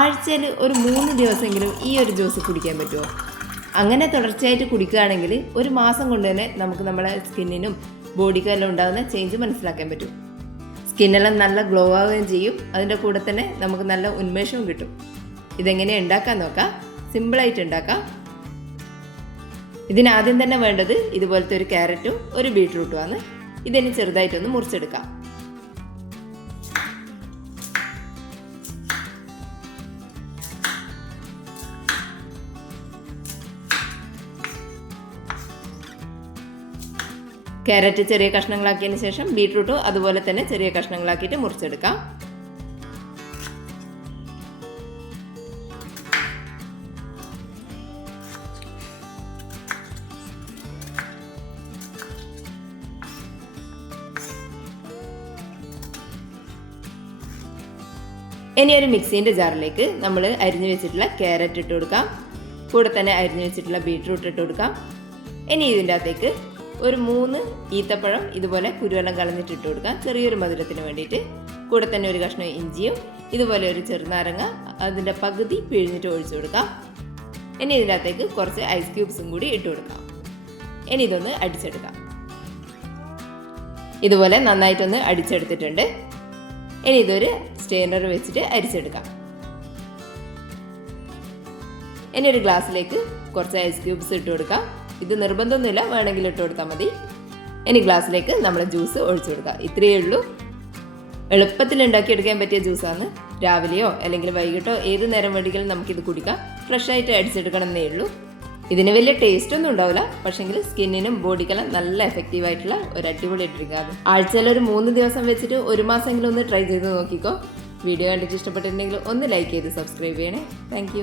ആഴ്ചയിൽ ഒരു 3 ദിവസമെങ്കിലും ഈ ഒരു ജ്യൂസ് കുടിക്കാൻ പറ്റുമോ? അങ്ങനെ തുടർച്ചയായിട്ട് കുടിക്കുകയാണെങ്കിൽ ഒരു മാസം കൊണ്ട് തന്നെ നമുക്ക് നമ്മളെ സ്കിന്നിനും ബോഡിക്കും എല്ലാം ഉണ്ടാകുന്ന ചേഞ്ച് മനസ്സിലാക്കാൻ പറ്റും. സ്കിന്നെല്ലാം നല്ല ഗ്ലോ ആവുകയും ചെയ്യും. അതിൻ്റെ കൂടെ തന്നെ നമുക്ക് നല്ല ഉന്മേഷവും കിട്ടും. ഇതെങ്ങനെ ഉണ്ടാക്കാൻ നോക്കാം. സിമ്പിളായിട്ട് ഉണ്ടാക്കാം. ഇതിനാദ്യം തന്നെ വേണ്ടത് ഇതുപോലത്തെ ഒരു ക്യാരറ്റും ഒരു ബീട്രൂട്ടുമാണ്. ഇതിന് ചെറുതായിട്ടൊന്ന് മുറിച്ചെടുക്കാം. ക്യാരറ്റ് ചെറിയ കഷ്ണങ്ങളാക്കിയതിന് ശേഷം ബീട്രൂട്ടും അതുപോലെ തന്നെ ചെറിയ കഷ്ണങ്ങളാക്കിയിട്ട് മുറിച്ചെടുക്കാം. ഇനി ഒരു മിക്സിൻ്റെ ജാറിലേക്ക് നമ്മൾ അരിഞ്ഞു വെച്ചിട്ടുള്ള ക്യാരറ്റ് ഇട്ട് കൊടുക്കാം. കൂടെ തന്നെ അരിഞ്ഞു വെച്ചിട്ടുള്ള ബീട്രൂട്ട് ഇട്ട് കൊടുക്കാം. ഇനി ഇതിൻ്റെ അകത്തേക്ക് ഒരു 3 ഈത്തപ്പഴം ഇതുപോലെ കുരുവെല്ലാം കളഞ്ഞിട്ട് ഇട്ട് കൊടുക്കാം, ചെറിയൊരു മധുരത്തിന് വേണ്ടിയിട്ട്. കൂടെ തന്നെ ഒരു കഷ്ണം ഇഞ്ചിയും ഇതുപോലെ ഒരു ചെറുനാരങ്ങ അതിൻ്റെ പകുതി പിഴിഞ്ഞിട്ട് ഒഴിച്ചു കൊടുക്കാം. ഇനി ഇതിൻ്റെ അകത്തേക്ക് കുറച്ച് ഐസ് ക്യൂബ്സും കൂടി ഇട്ട് കൊടുക്കാം. ഇനി ഇതൊന്ന് അടിച്ചെടുക്കാം. ഇതുപോലെ നന്നായിട്ടൊന്ന് അടിച്ചെടുത്തിട്ടുണ്ട്. ഇനി ഇതൊരു സ്റ്റെയിനർ വെച്ചിട്ട് അരിച്ചെടുക്കാം. ഇനി ഒരു ഗ്ലാസ്സിലേക്ക് കുറച്ച് ഐസ് ക്യൂബ്സ് ഇട്ട് കൊടുക്കാം. ഇത് നിർബന്ധമൊന്നുമില്ല, വേണമെങ്കിൽ ഇട്ട് കൊടുത്താൽ മതി. ഇനി ഗ്ലാസ്സിലേക്ക് നമ്മൾ ജ്യൂസ് ഒഴിച്ചു കൊടുക്കാം. ഇത്രയേ ഉള്ളൂ. എളുപ്പത്തിൽ ഉണ്ടാക്കിയെടുക്കാൻ പറ്റിയ ജ്യൂസാണ്. രാവിലെയോ അല്ലെങ്കിൽ വൈകിട്ടോ ഏത് നേരം വേണമെങ്കിലും നമുക്കിത് കുടിക്കാം. ഫ്രഷായിട്ട് അടിച്ചെടുക്കണം എന്നേ ഉള്ളൂ. ഇതിന് വലിയ ടേസ്റ്റ് ഒന്നും ഉണ്ടാവില്ല, പക്ഷെങ്കിൽ സ്കിന്നിനും ബോഡിക്കെല്ലാം നല്ല എഫക്റ്റീവായിട്ടുള്ള ഒരു അടിപൊളി ഡ്രിങ്കാണ്. ആഴ്ചയിൽ ഒരു 3 ദിവസം വെച്ചിട്ട് ഒരു മാസമെങ്കിലും ഒന്ന് ട്രൈ ചെയ്ത് നോക്കിക്കോ. വീഡിയോ കണ്ടിട്ട് ഇഷ്ടപ്പെട്ടിട്ടുണ്ടെങ്കിൽ ഒന്ന് ലൈക്ക് ചെയ്ത് സബ്സ്ക്രൈബ് ചെയ്യണേ. താങ്ക്